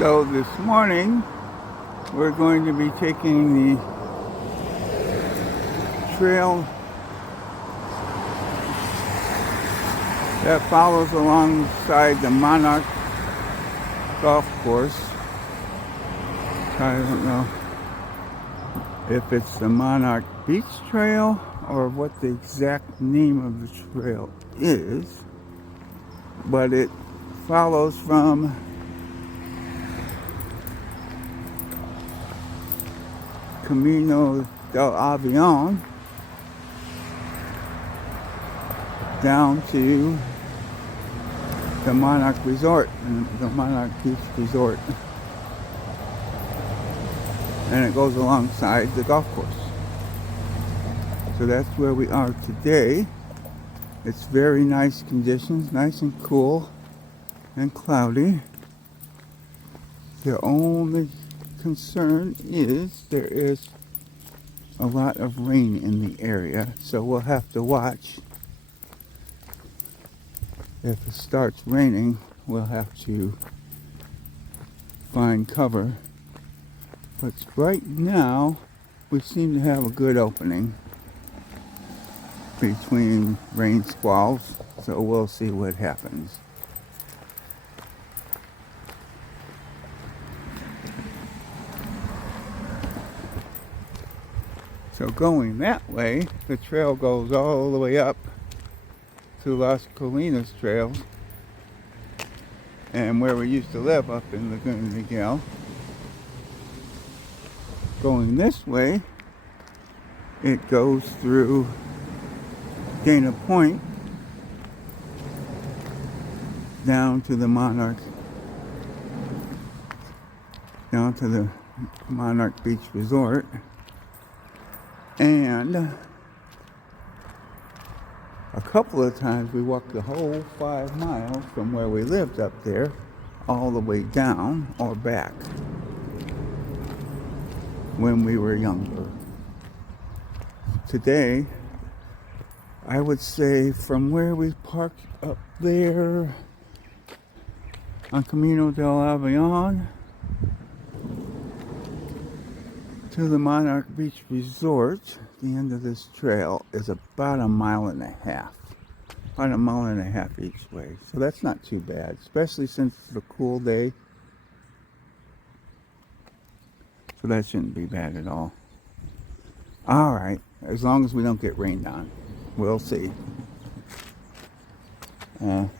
So this morning we're going to be taking the trail that follows alongside the Monarch Golf Course. I don't know if it's the Monarch Beach Trail or what the exact name of the trail is, but it follows from Camino Del Avion down to the Monarch Resort, the Monarch Beach Resort, and it goes alongside the golf course. So that's where we are today. It's very nice conditions, nice and cool and cloudy. The only concern is there is a lot of rain in the area, so we'll have to watch. If it starts raining, we'll have to find cover. But right now, we seem to have a good opening between rain squalls, so we'll see what happens. So going that way, the trail goes all the way up to Las Colinas Trail, and where we used to live up in Laguna Niguel. Going this way, it goes through Dana Point down to the Monarch Beach Resort, and a couple of times we walked the whole 5 miles from where we lived up there all the way down or back when we were younger. Today, I would say from where we parked up there on Camino Del Avion to the Monarch Beach Resort, the end of this trail is about 1.5 miles. About 1.5 miles each way. So that's not too bad, especially since it's a cool day. So that shouldn't be bad at all. Alright, as long as we don't get rained on. We'll see.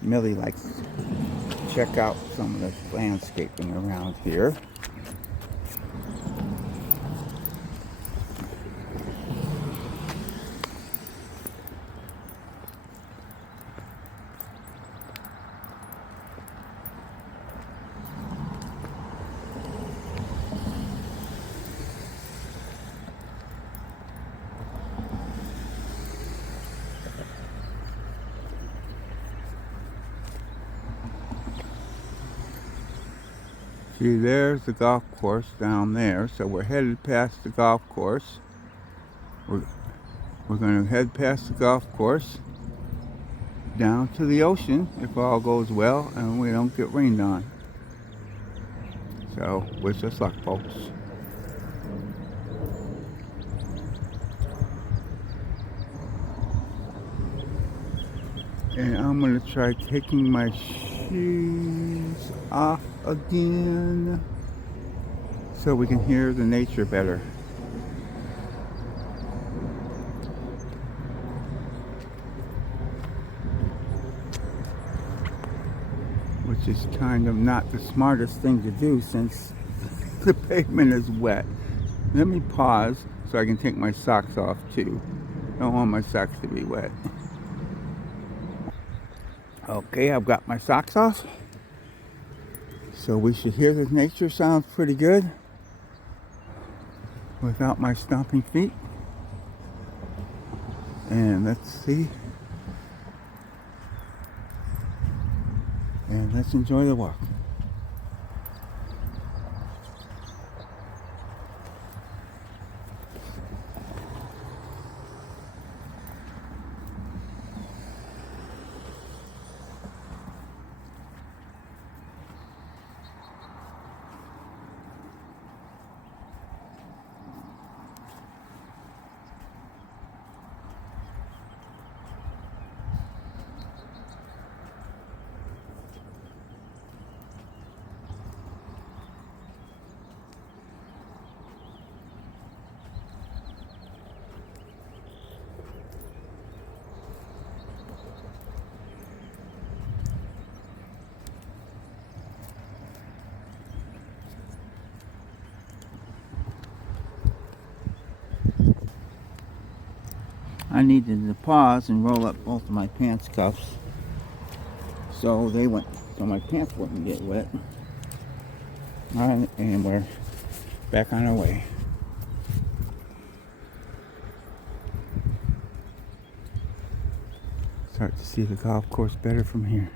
Millie likes to check out some of the landscaping around here. See, there's the golf course down there. So we're headed past the golf course. We're going to head past the golf course down to the ocean if all goes well and we don't get rained on. So wish us luck, folks. And I'm going to try taking my shoes off again so we can hear the nature better. Which is kind of not the smartest thing to do since the pavement is wet. Let me pause so I can take my socks off too. Don't want my socks to be wet. Okay, I've got my socks off. So we should hear the nature sounds pretty good without my stomping feet. And let's see. And let's enjoy the walk. I needed to pause and roll up both of my pants cuffs so my pants wouldn't get wet. Alright, and we're back on our way. Start to see the golf course better from here.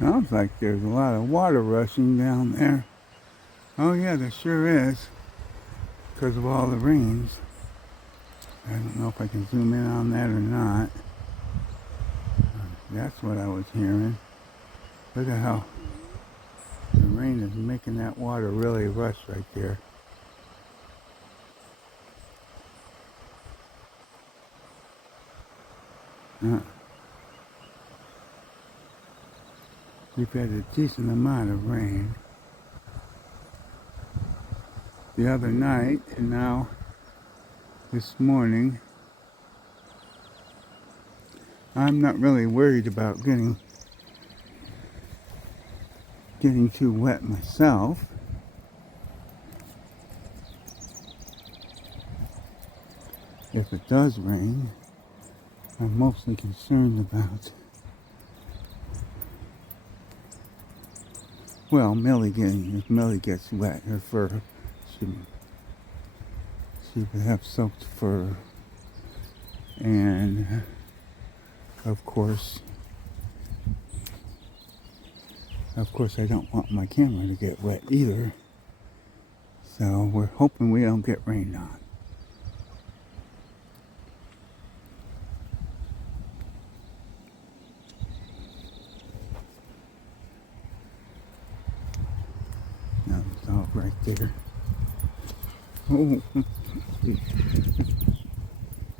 Sounds like there's a lot of water rushing down there. Oh yeah, there sure is. Because of all the rains. I don't know if I can zoom in on that or not. That's what I was hearing. Look at how the rain is making that water really rush right there. We've had a decent amount of rain the other night, and now this morning. I'm not really worried about getting too wet myself. If it does rain, I'm mostly concerned about, well, if Millie gets wet, her fur she would have soaked fur, and of course I don't want my camera to get wet either, so we're hoping we don't get rained on. No, it's all right there. Oh,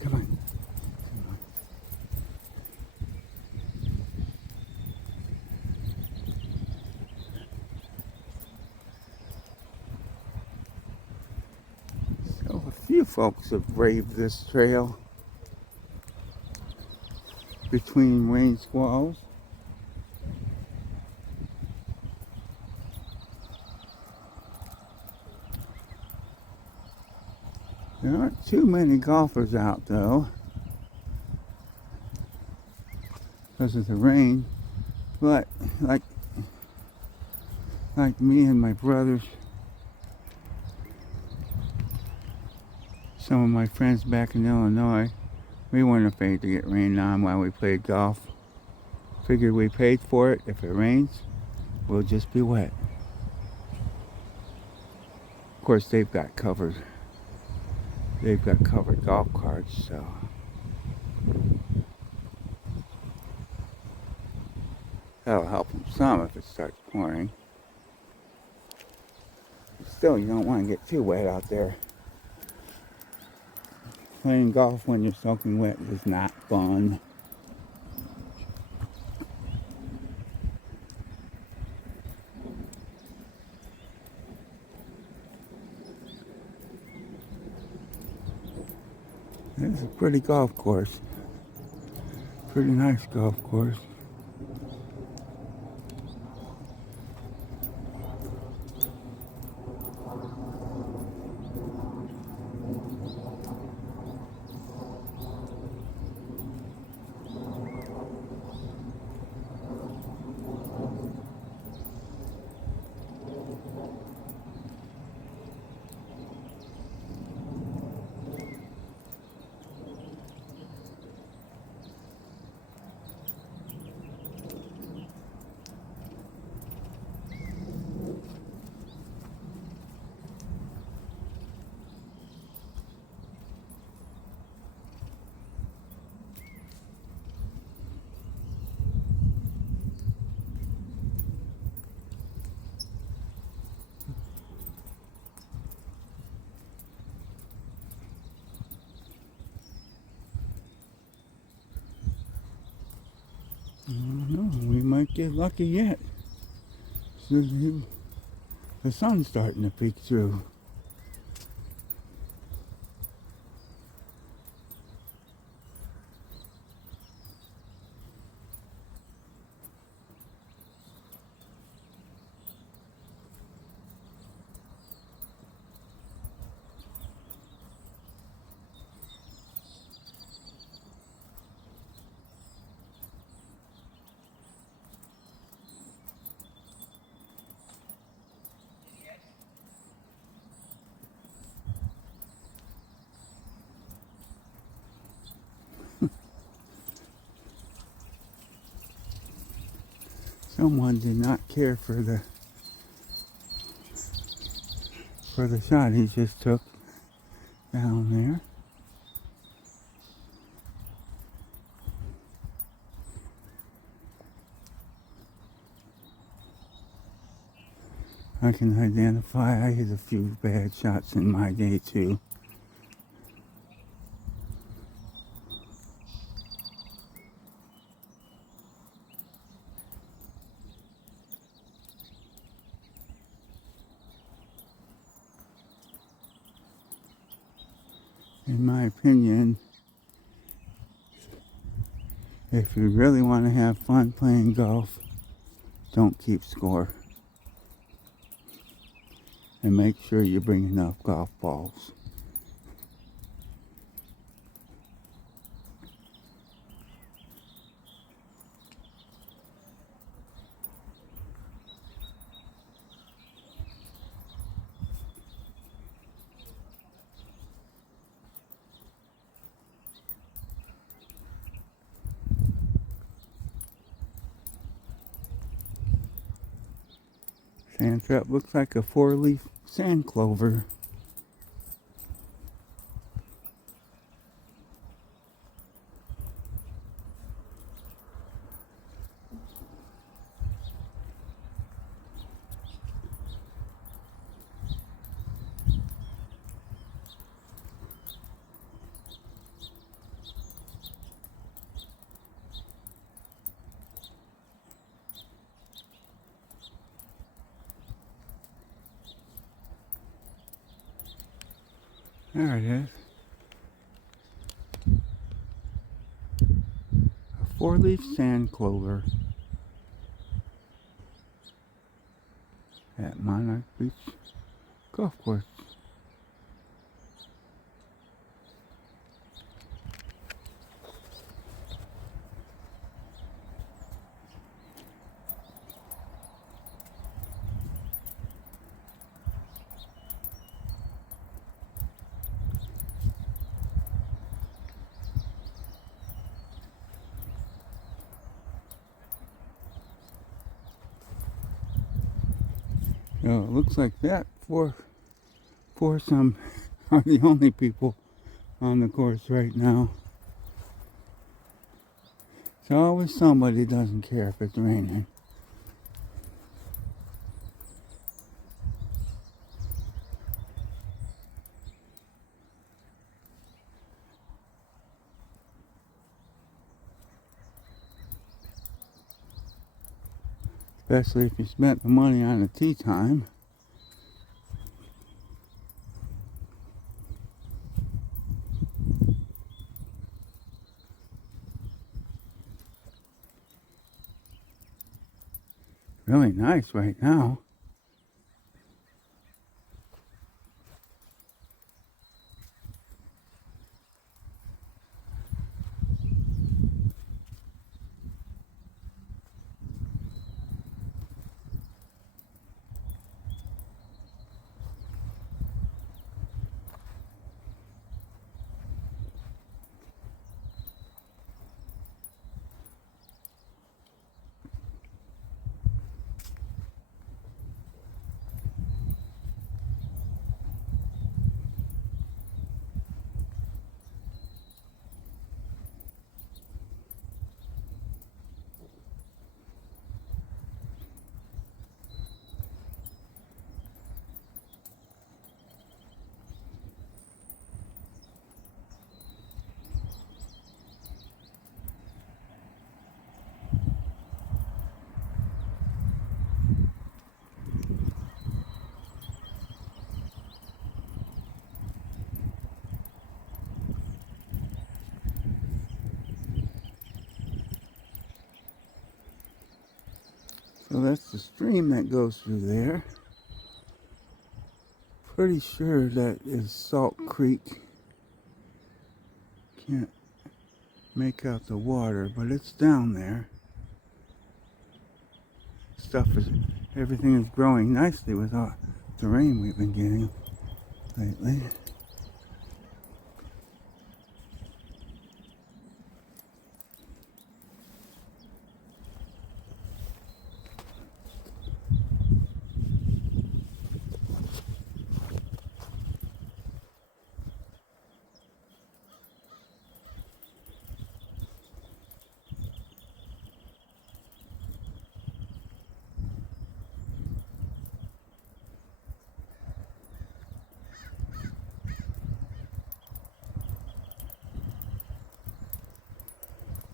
come on. So a few folks have braved this trail between rain squalls. There aren't too many golfers out though because of the rain, but like me and my brothers, some of my friends back in Illinois, we weren't afraid to get rained on while we played golf. Figured we paid for it. If it rains, we'll just be wet. Of course, they've got covered golf carts, so that'll help them some if it starts pouring. Still, you don't want to get too wet out there. Playing golf when you're soaking wet is not fun. It's a pretty golf course. Pretty nice golf course. don't know. We might get lucky yet. The sun's starting to peek through. Someone did not care for the shot he just took down there. I can identify I hit a few bad shots in my day too. In my opinion, if you really want to have fun playing golf, don't keep score. And make sure you bring enough golf balls. Sand trap looks like a 4-leaf sand clover. There it is. A 4-leaf sand clover at Monarch Beach Golf Course. So it looks like that foursome are the only people on the course right now. It's always somebody doesn't care if it's raining. Especially if you spent the money on a tee time. Really nice right now. So that's the stream that goes through there. Pretty sure that is Salt Creek. Can't make out the water, but it's down there. Everything is growing nicely with all the rain we've been getting lately.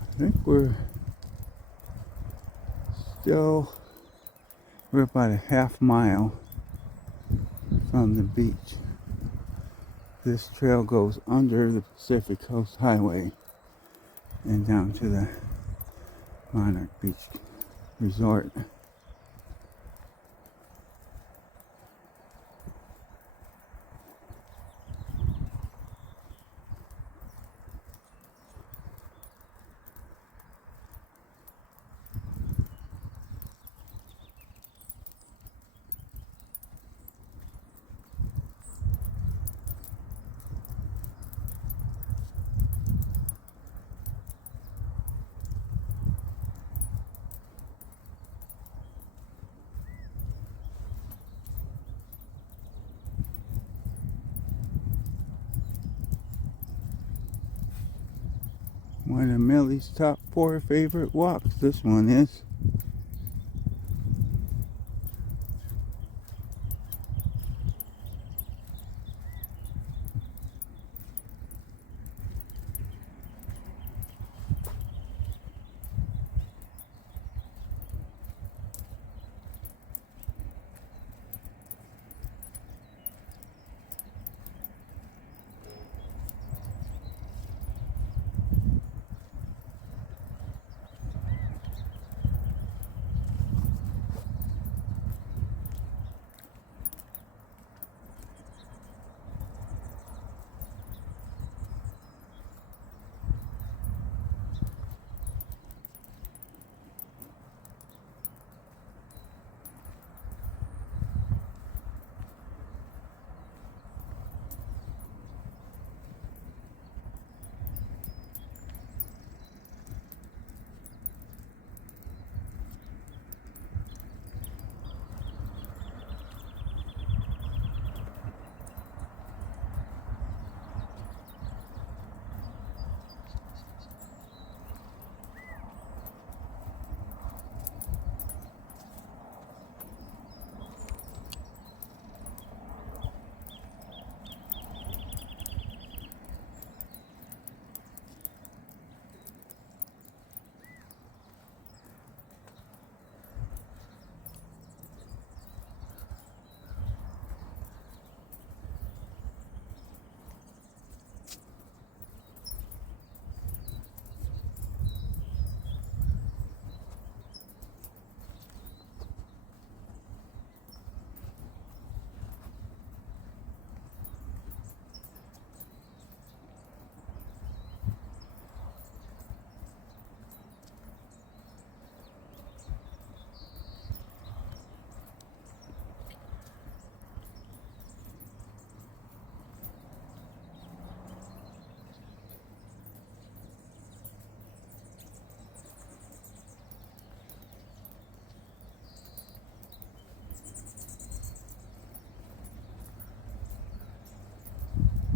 I think we're about a half mile from the beach. This trail goes under the Pacific Coast Highway and down to the Monarch Beach Resort. One of Milli's top 4 favorite walks, this one is.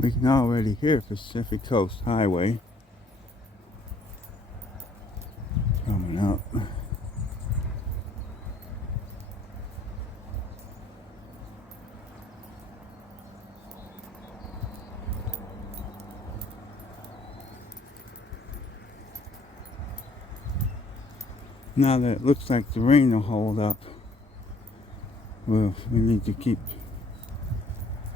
We can already hear Pacific Coast Highway coming up. Now that it looks like the rain will hold up, well, we need to keep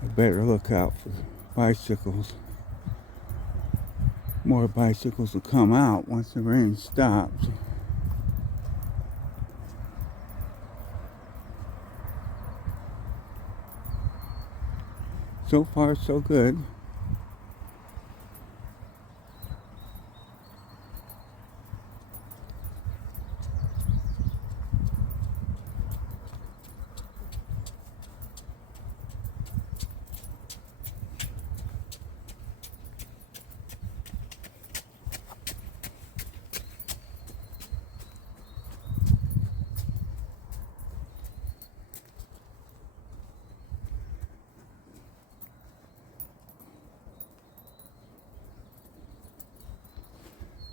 a better lookout for bicycles. More bicycles will come out once the rain stops. So far, so good.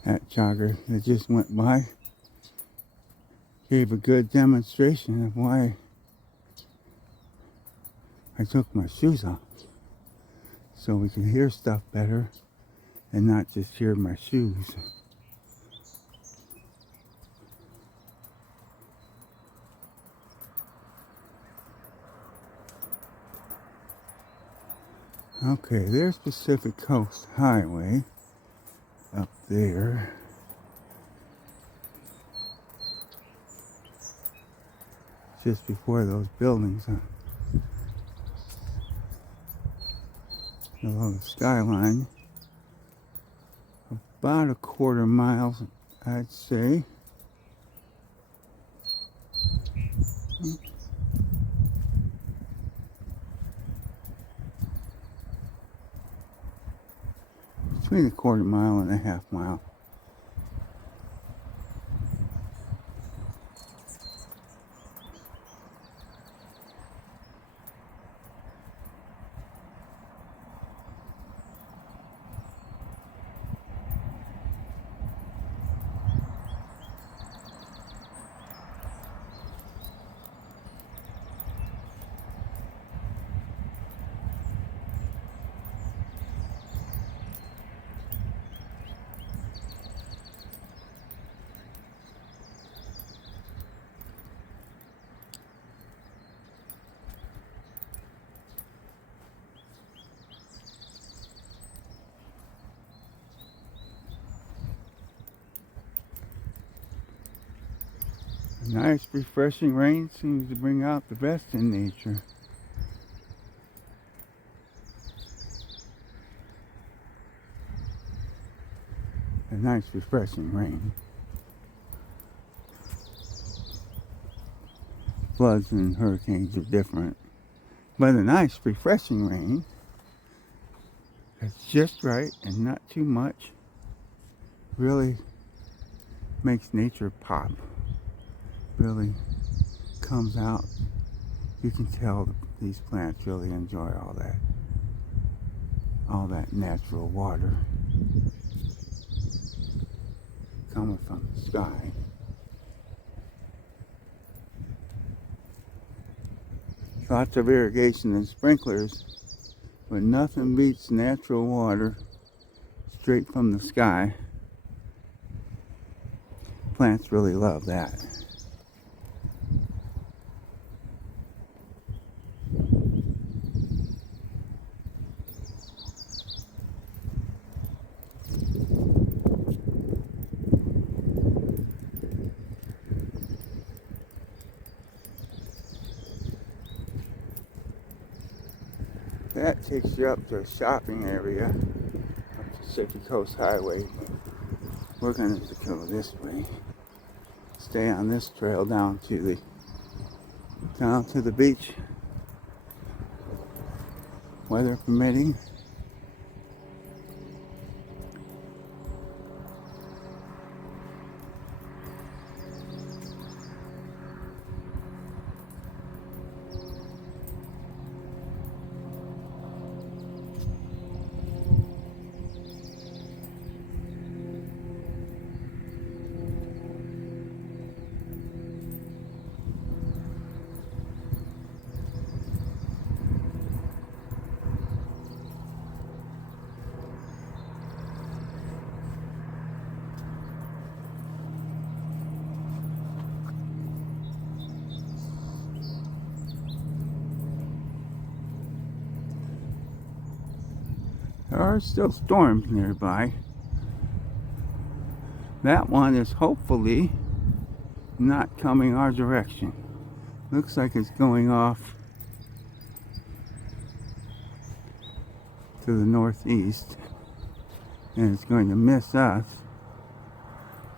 That jogger that just went by gave a good demonstration of why I took my shoes off, so we could hear stuff better and not just hear my shoes. Okay, there's Pacific Coast Highway up there. Just before those buildings below the skyline. About a quarter mile, I'd say. Between a quarter mile and a half mile. Nice, refreshing rain seems to bring out the best in nature. A nice, refreshing rain. Floods and hurricanes are different, but a nice, refreshing rain that's just right and not too much really makes nature pop. Really comes out. You can tell these plants really enjoy all that natural water coming from the sky. Lots of irrigation and sprinklers, but nothing beats natural water straight from the sky. Plants really love that. That takes you up to a shopping area up Pacific Coast Highway. We're going to go this way. Stay on this trail down to the beach, weather permitting. There are still storms nearby. That one is hopefully not coming our direction. Looks like it's going off to the northeast, and it's going to miss us.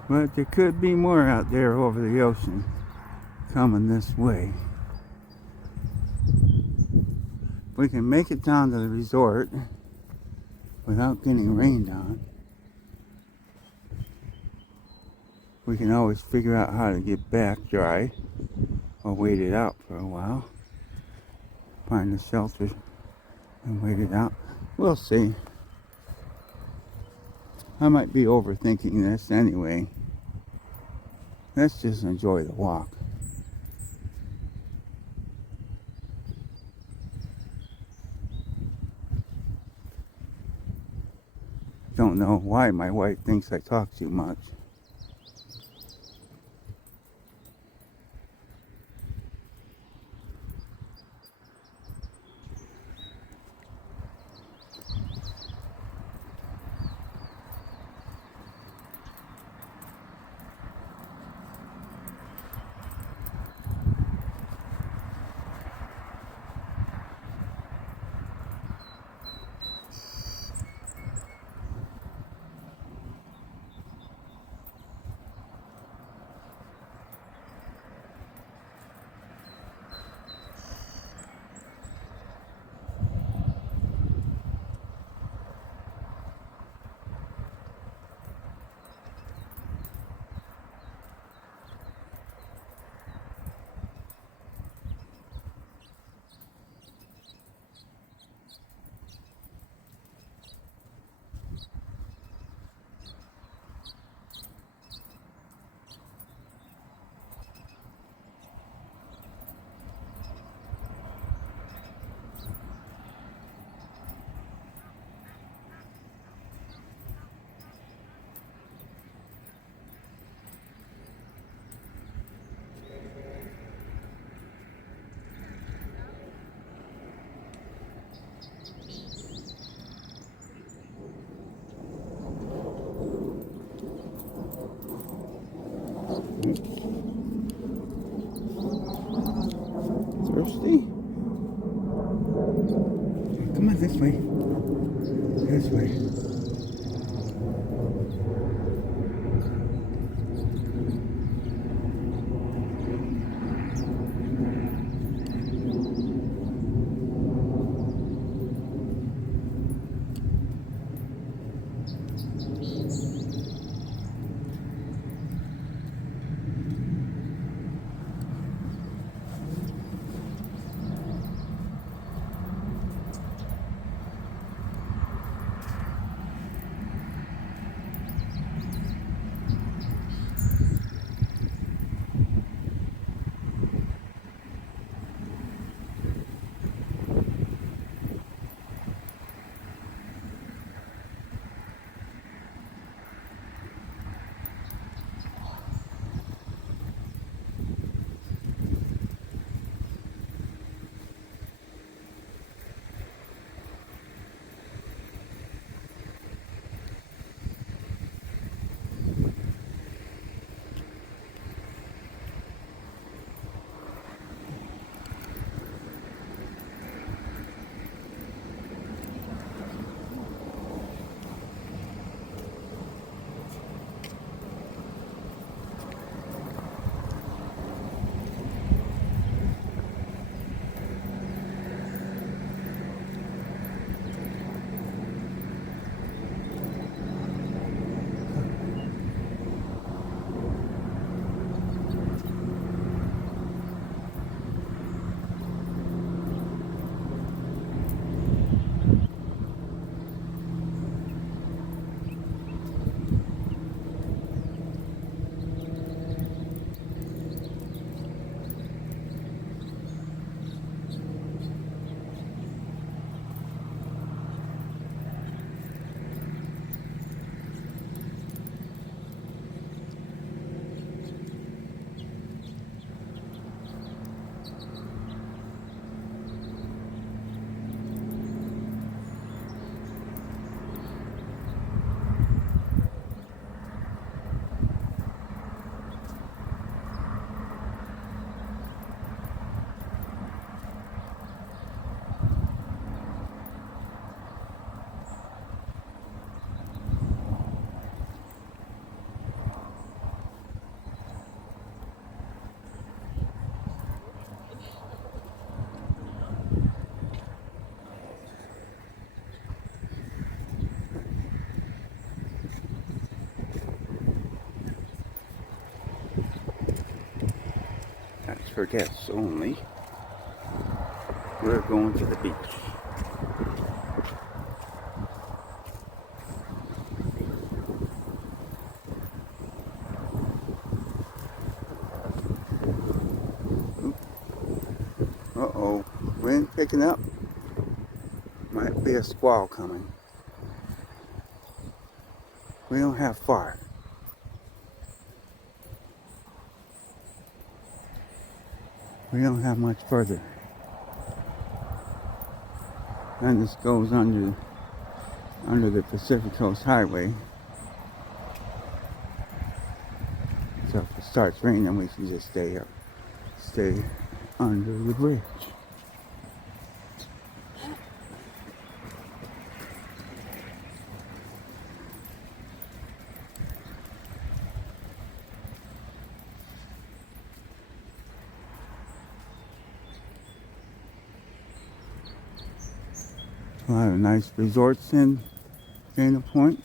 But there could be more out there over the ocean coming this way. If we can make it down to the resort without getting rained on, we can always figure out how to get back dry or wait it out for a while. Find a shelter and wait it out. We'll see. I might be overthinking this anyway. Let's just enjoy the walk. Don't know why my wife thinks I talk too much. Thirsty? Come on, this way. This way. for guests only. We're going to the beach. Uh-oh, wind picking up. Might be a squall coming. We don't have far. We don't have much further. And this goes under the Pacific Coast Highway. So if it starts raining, we can just stay under the bridge. A lot of nice resorts in Dana Point.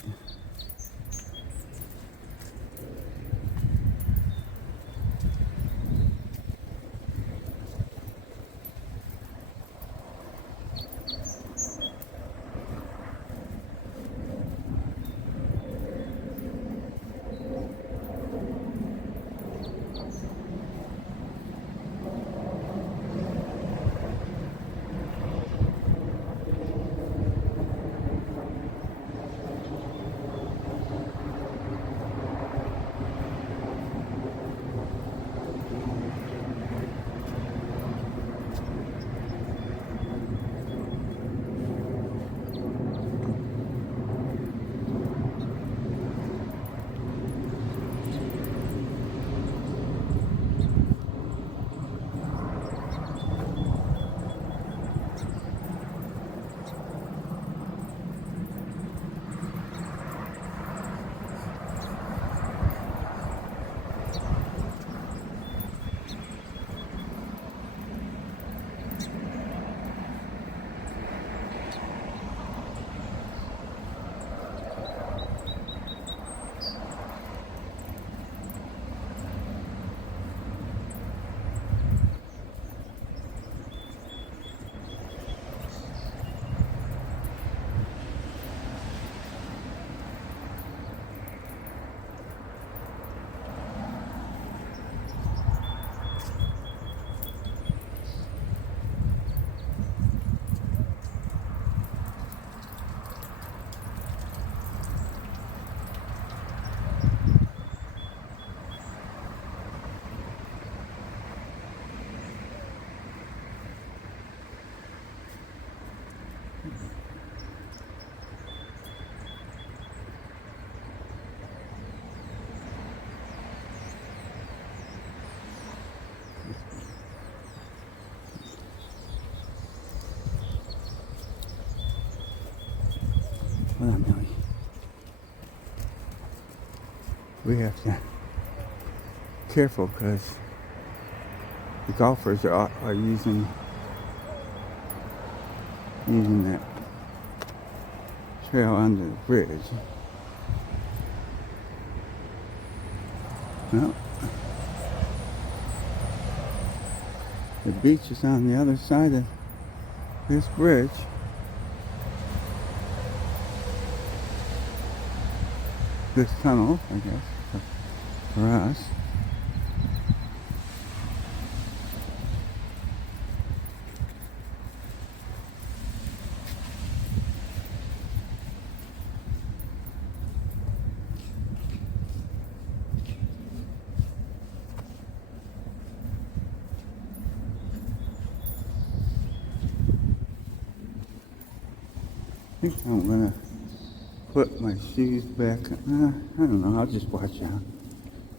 Hold on, Millie. We have to be careful because the golfers are using that trail under the bridge. Well, the beach is on the other side of this bridge. This tunnel, I guess, for us. I think I'm gonna put my shoes back. I don't know, I'll just watch out.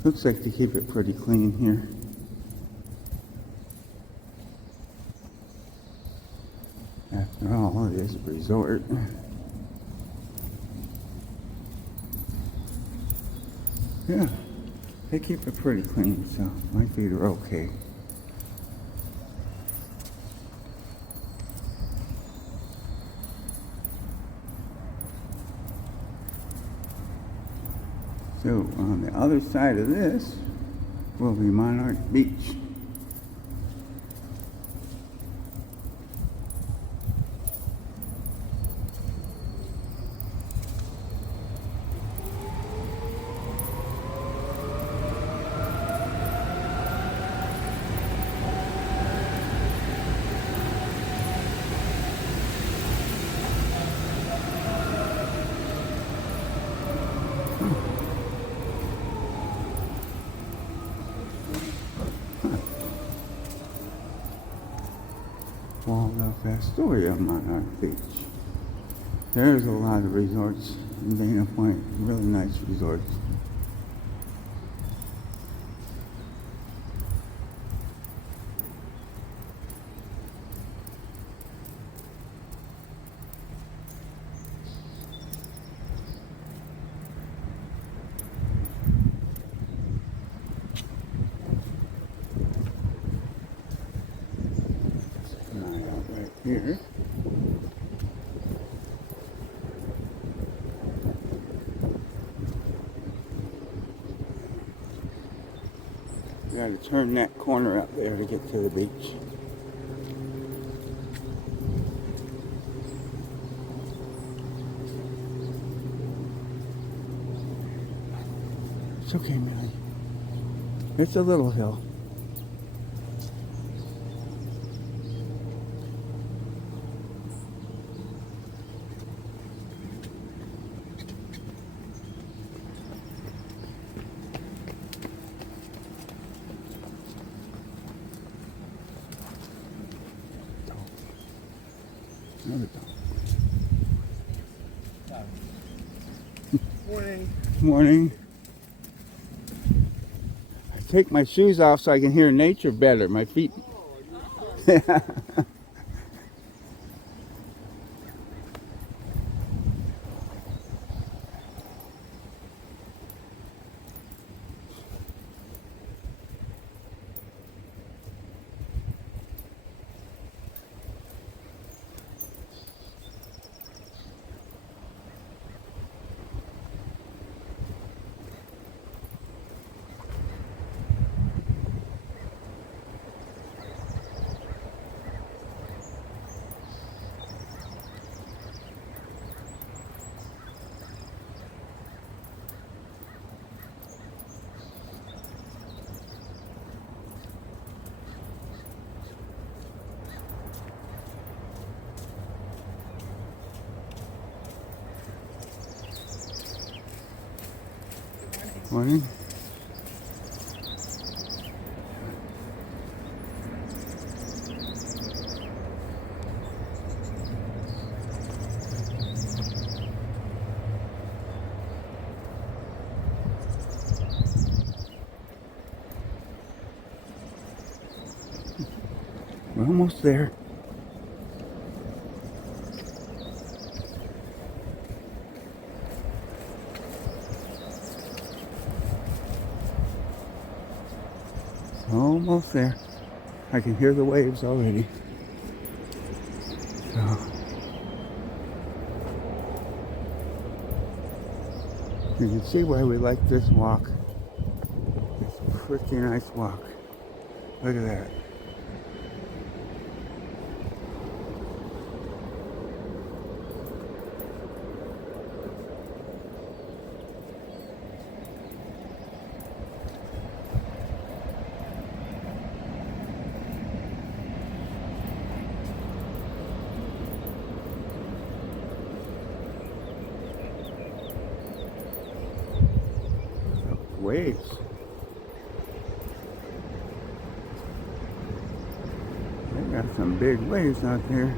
Looks like they keep it pretty clean here. After all, it is a resort. Yeah, they keep it pretty clean, so my feet are okay. So on the other side of this will be Monarch Beach Astoria, Monarch Beach. There's a lot of resorts in Dana Point, really nice resorts. Right here. You gotta turn that corner up there to get to the beach. It's okay, Milli. It's a little hill. Another dog. Morning. Morning. I take my shoes off so I can hear nature better. My feet. Morning. We're almost there. Almost there. I can hear the waves already. So you can see why we like this walk. It's a pretty nice walk. Look at that. Waves. They got some big waves out there.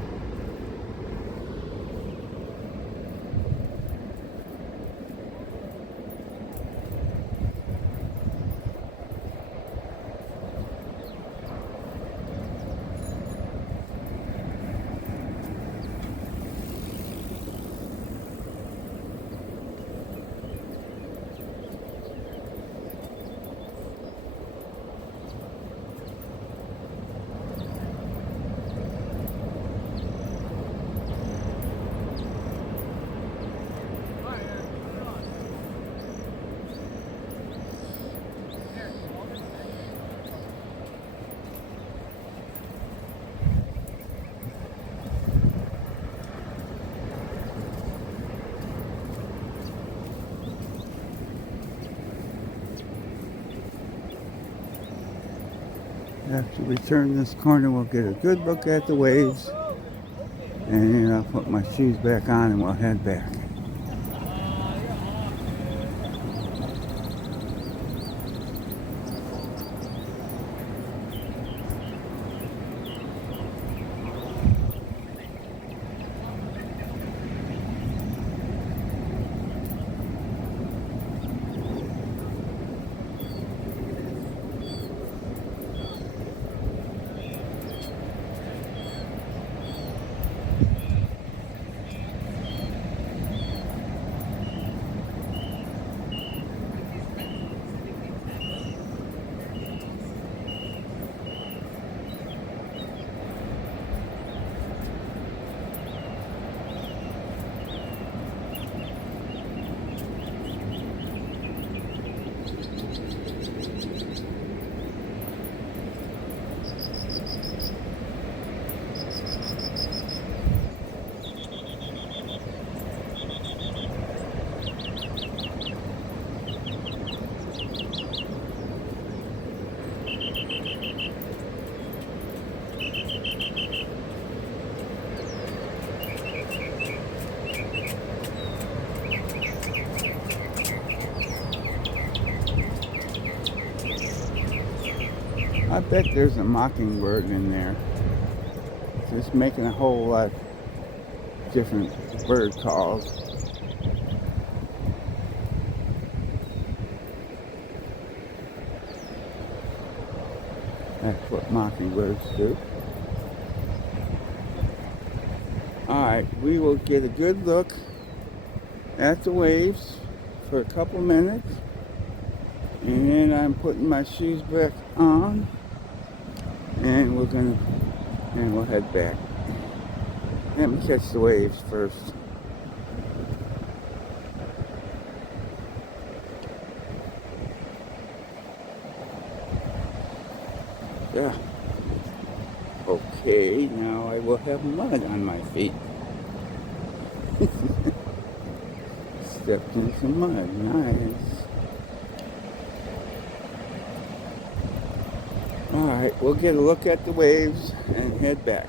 After we turn this corner, we'll get a good look at the waves. And then I'll put my shoes back on and we'll head back. I bet there's a mockingbird in there. Just making a whole lot different bird calls. That's what mockingbirds do. Alright, we will get a good look at the waves for a couple minutes. And then I'm putting my shoes back on. And we'll head back. Let me catch the waves first. Yeah. Okay, now I will have mud on my feet. Stepped in some mud. Nice. Alright, we'll get a look at the waves and head back.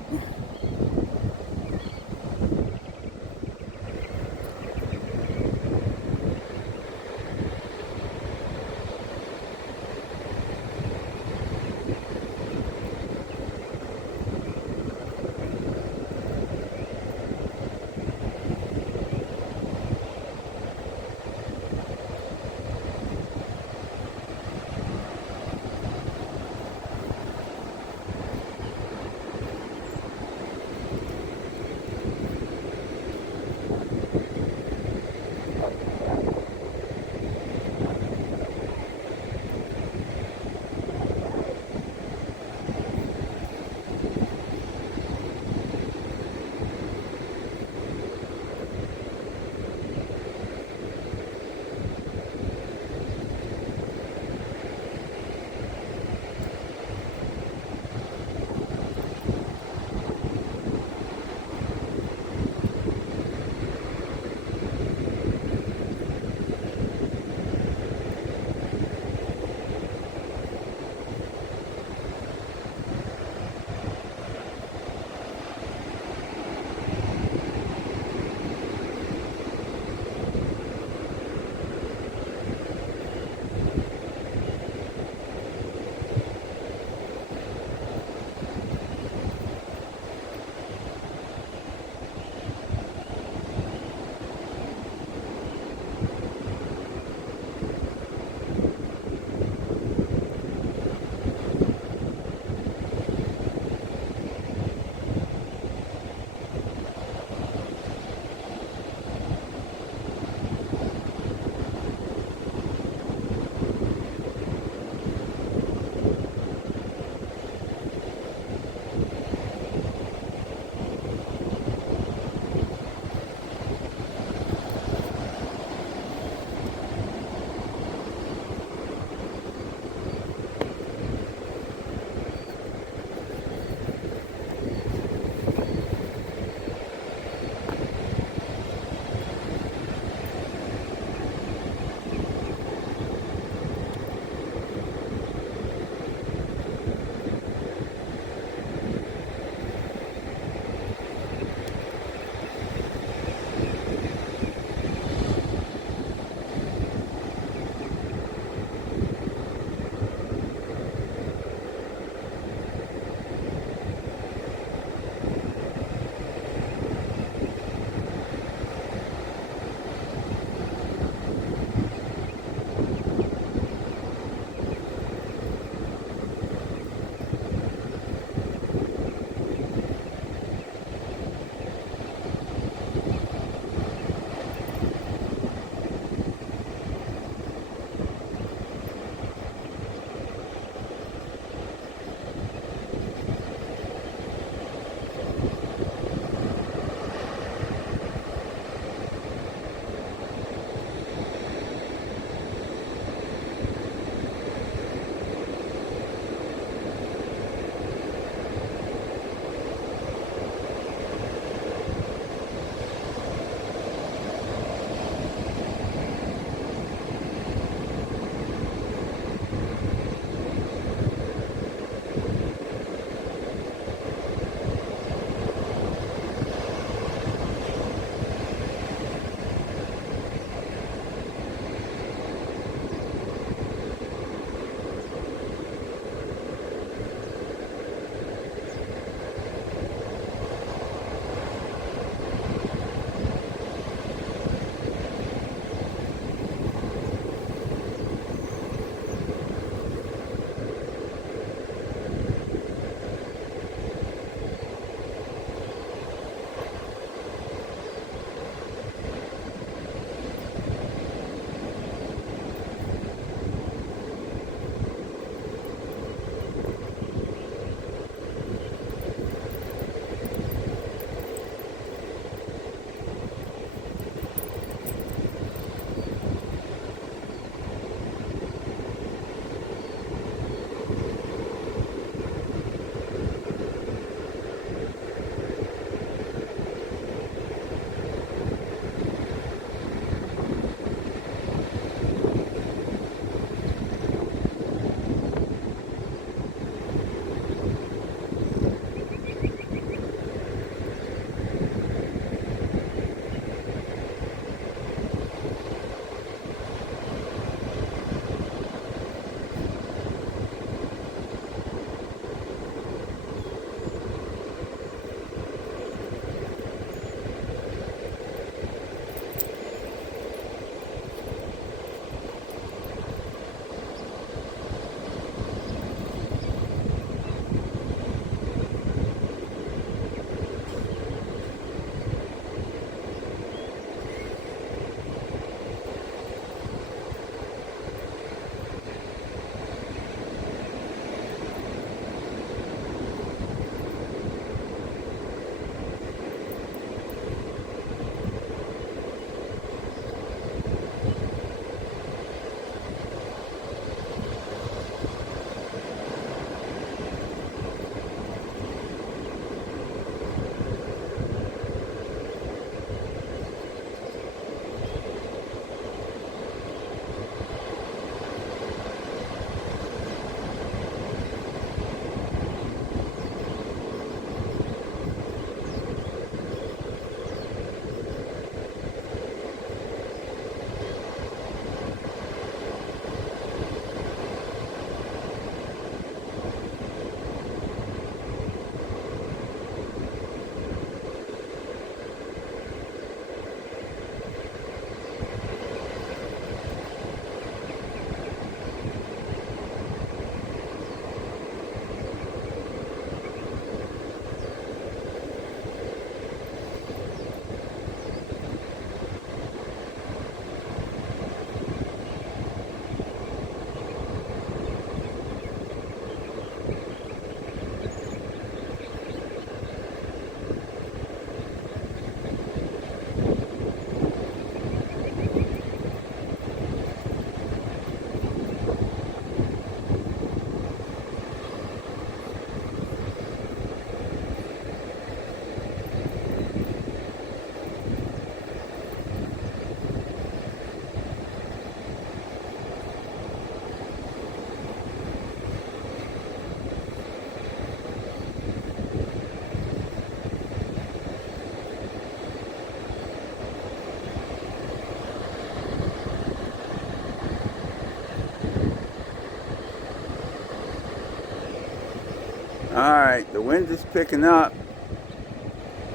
Alright, the wind is picking up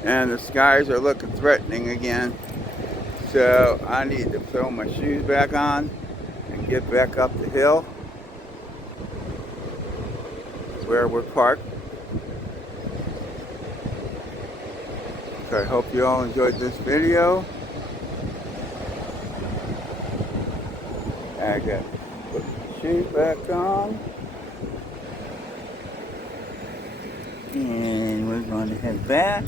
and the skies are looking threatening again. So I need to throw my shoes back on and get back up the hill where we're parked. So I hope you all enjoyed this video. I got to put my shoes back on. And we're going to head back.